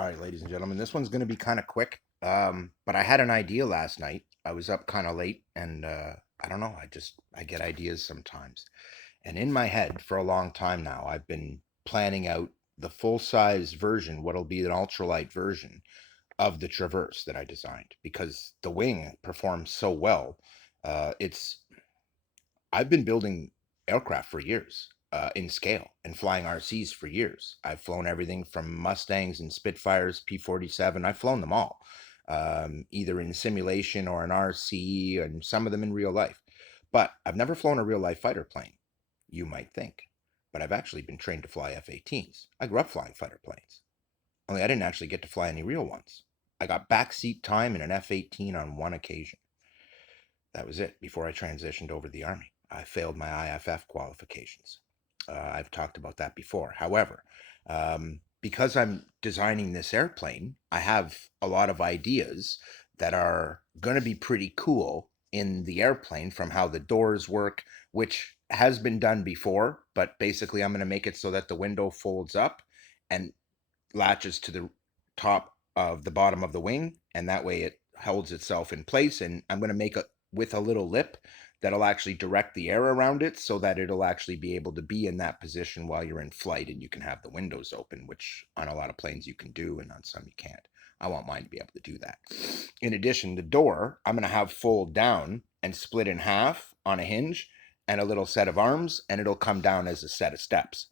All right, ladies and gentlemen, this one's going to be kind of quick. But I had an idea last night. I was up kind of late, and I don't know. I get ideas sometimes. And in my head for a long time now, I've been planning out the full size version, what'll be an ultralight version of the Traverse that I designed, because the wing performs so well. It's I've been building aircraft for years, in scale, and flying RCs for years. I've flown everything from Mustangs and Spitfires, P-47. I've flown them all, either in simulation or an RC, and some of them in real life. But I've never flown a real life fighter plane, you might think. But I've actually been trained to fly F-18s. I grew up flying fighter planes, only I didn't actually get to fly any real ones. I got backseat time in an F-18 on one occasion. That was it before I transitioned over to the Army. I failed my IFF qualifications. I've talked about that before. However, because I'm designing this airplane, I have a lot of ideas that are going to be pretty cool in the airplane, from how the doors work, which has been done before, but basically I'm going to make it so that the window folds up and latches to the top of the bottom of the wing, and that way it holds itself in place. And I'm going to make it with a little lip that'll actually direct the air around it, so that it'll actually be able to be in that position while you're in flight, and you can have the windows open, which on a lot of planes you can do, and on some you can't. I want mine to be able to do that. In addition, the door I'm going to have fold down and split in half on a hinge and a little set of arms, and it'll come down as a set of steps.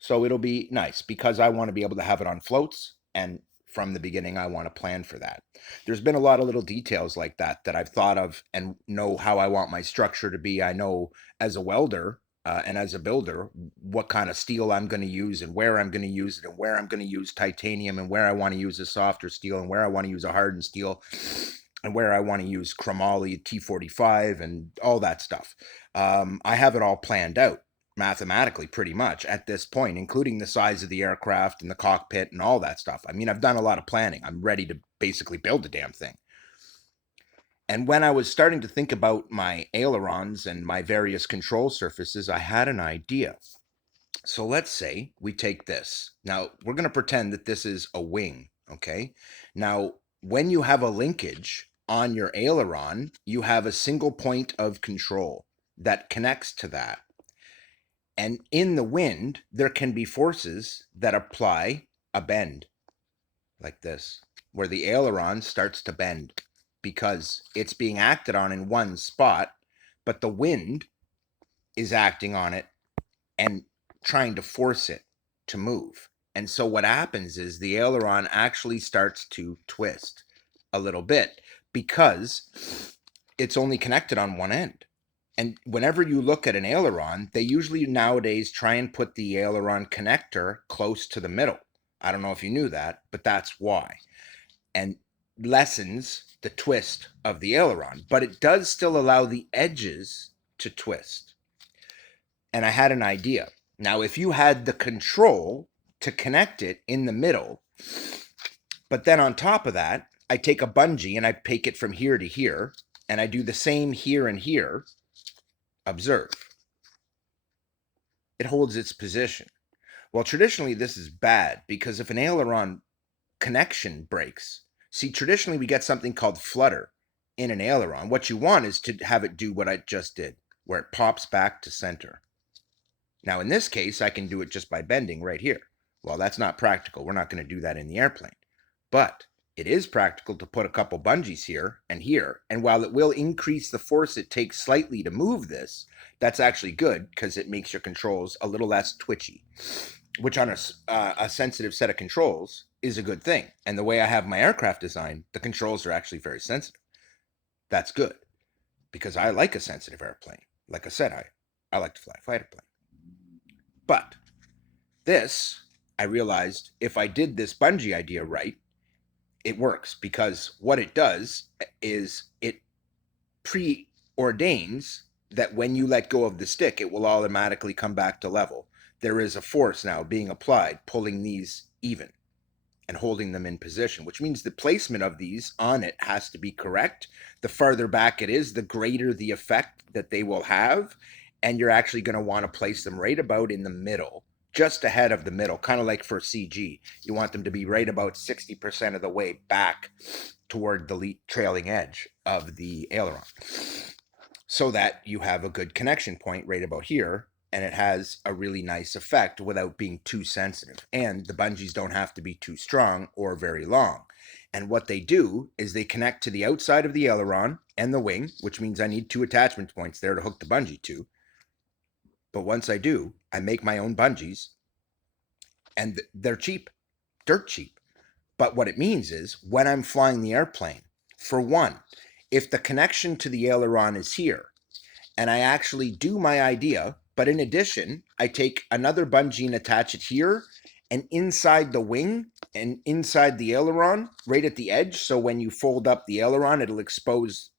So it'll be nice because I want to be able to have it on floats. And from the beginning, I want to plan for that. There's been a lot of little details like that that I've thought of and know how I want my structure to be. I know as a welder, and as a builder, what kind of steel I'm going to use and where I'm going to use it, and where I'm going to use titanium, and where I want to use a softer steel, and where I want to use a hardened steel, and where I want to use chromoly T45 and all that stuff. I have it all planned out mathematically pretty much at this point, including the size of the aircraft and the cockpit and all that stuff. I mean, I've done a lot of planning. I'm ready to basically build the damn thing. And when I was starting to think about my ailerons and my various control surfaces, I had an idea. So let's say we take this. Now, we're going to pretend that this is a wing, okay? Now, when you have a linkage on your aileron, you have a single point of control that connects to that. And in the wind, there can be forces that apply a bend like this, where the aileron starts to bend because it's being acted on in one spot, but the wind is acting on it and trying to force it to move. And so what happens is the aileron actually starts to twist a little bit because it's only connected on one end. And whenever you look at an aileron, they usually nowadays try and put the aileron connector close to the middle. I don't know if you knew that, but that's why. And lessens the twist of the aileron, but it does still allow the edges to twist. And I had an idea. Now, if you had the control to connect it in the middle, but then on top of that, I take a bungee and I take it from here to here, and I do the same here and here. Observe. It holds its position. Well, traditionally, this is bad because if an aileron connection breaks, see, traditionally we get something called flutter in an aileron. What you want is to have it do what I just did, where it pops back to center. Now, in this case, I can do it just by bending right here. Well, that's not practical. We're not going to do that in the airplane. But it is practical to put a couple bungees here and here. And while it will increase the force it takes slightly to move this, that's actually good because it makes your controls a little less twitchy, which on a sensitive set of controls is a good thing. And the way I have my aircraft designed, the controls are actually very sensitive. That's good because I like a sensitive airplane. Like I said, I like to fly a fighter plane. But this, I realized if I did this bungee idea right, it works because what it does is it preordains that when you let go of the stick, it will automatically come back to level. There is a force now being applied, pulling these even and holding them in position, which means the placement of these on it has to be correct. The farther back it is, the greater the effect that they will have. And you're actually going to want to place them right about in the middle just ahead of the middle, kind of like for CG. You want them to be right about 60% of the way back toward the trailing edge of the aileron, so that you have a good connection point right about here, and it has a really nice effect without being too sensitive. And the bungees don't have to be too strong or very long. And what they do is they connect to the outside of the aileron and the wing, which means I need two attachment points there to hook the bungee to. But once I do, I make my own bungees, and they're cheap, dirt cheap. But what it means is when I'm flying the airplane, for one, if the connection to the aileron is here, and I actually do my idea, but in addition, I take another bungee and attach it here and inside the wing and inside the aileron, right at the edge. So when you fold up the aileron, it'll expose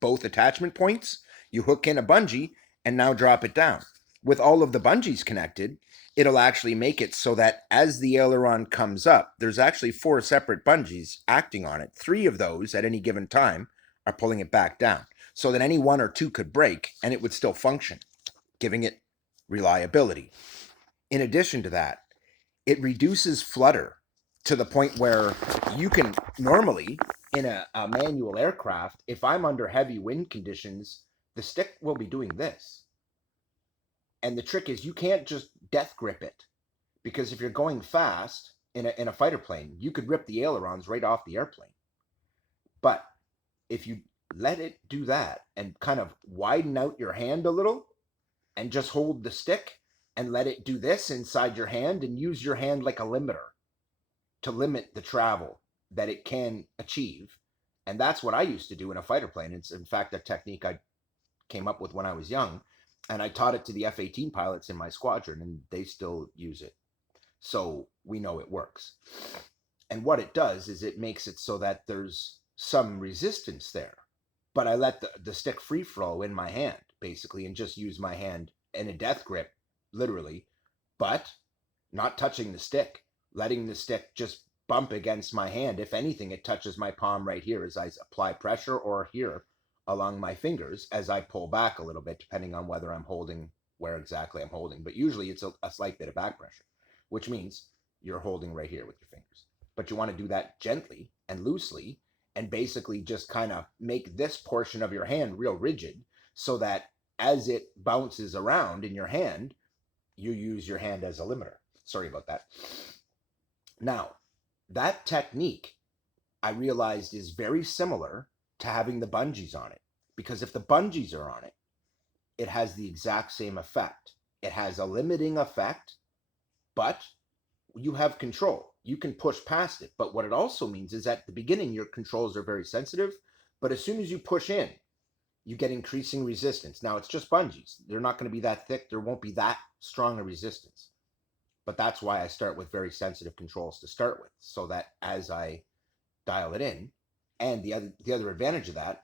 both attachment points. You hook in a bungee and now drop it down. With all of the bungees connected, it'll actually make it so that as the aileron comes up, there's actually 4 separate bungees acting on it. 3 of those at any given time are pulling it back down, so that any 1 or 2 could break and it would still function, giving it reliability. In addition to that, it reduces flutter to the point where you can normally, in a manual aircraft, if I'm under heavy wind conditions, the stick will be doing this. And the trick is you can't just death grip it, because if you're going fast in a fighter plane, you could rip the ailerons right off the airplane. But if you let it do that and kind of widen out your hand a little and just hold the stick and let it do this inside your hand and use your hand like a limiter to limit the travel that it can achieve. And that's what I used to do in a fighter plane. It's in fact a technique I came up with when I was young, and I taught it to the F-18 pilots in my squadron, and they still use it. So we know it works. And what it does is it makes it so that there's some resistance there, but I let the stick free flow in my hand, basically, and just use my hand in a death grip, literally, but not touching the stick, letting the stick just bump against my hand. If anything, it touches my palm right here as I apply pressure, or here along my fingers as I pull back a little bit, depending on whether I'm holding, where exactly I'm holding. But usually it's a slight bit of back pressure, which means you're holding right here with your fingers. But you want to do that gently and loosely, and basically just kind of make this portion of your hand real rigid, so that as it bounces around in your hand, you use your hand as a limiter. Sorry about that. Now, that technique, I realized, is very similar to having the bungees on it, because if the bungees are on it, it has the exact same effect. It has a limiting effect, but you have control. You can push past it. But what it also means is at the beginning, your controls are very sensitive, but as soon as you push in, you get increasing resistance. Now, it's just bungees. They're not going to be that thick. There won't be that strong a resistance. But that's why I start with very sensitive controls to start with, so that as I dial it in, and the other advantage of that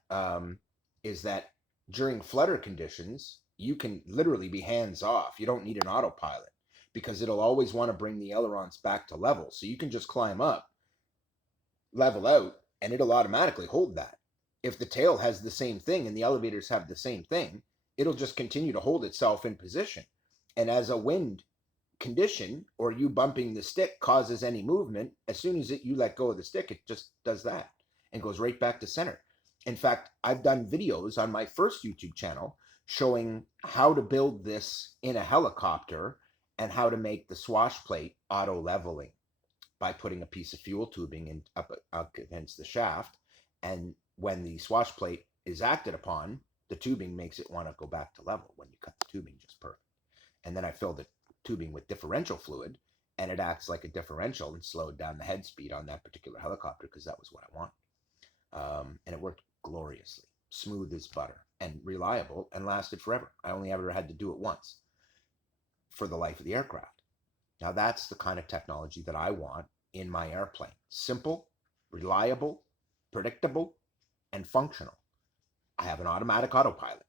is that during flutter conditions, you can literally be hands off. You don't need an autopilot, because it'll always want to bring the ailerons back to level. So you can just climb up, level out, and it'll automatically hold that. If the tail has the same thing and the elevators have the same thing, it'll just continue to hold itself in position. And as a wind condition or you bumping the stick causes any movement, as soon as you let go of the stick, it just does that and goes right back to center. In fact, I've done videos on my first YouTube channel showing how to build this in a helicopter and how to make the swash plate auto leveling by putting a piece of fuel tubing in up against the shaft. And when the swash plate is acted upon, the tubing makes it want to go back to level when you cut the tubing just perfect. And then I filled the tubing with differential fluid, and it acts like a differential and slowed down the head speed on that particular helicopter, because that was what I wanted. And it worked gloriously, smooth as butter, and reliable, and lasted forever. I only ever had to do it once for the life of the aircraft. Now that's the kind of technology that I want in my airplane. Simple, reliable, predictable, and functional. I have an automatic autopilot.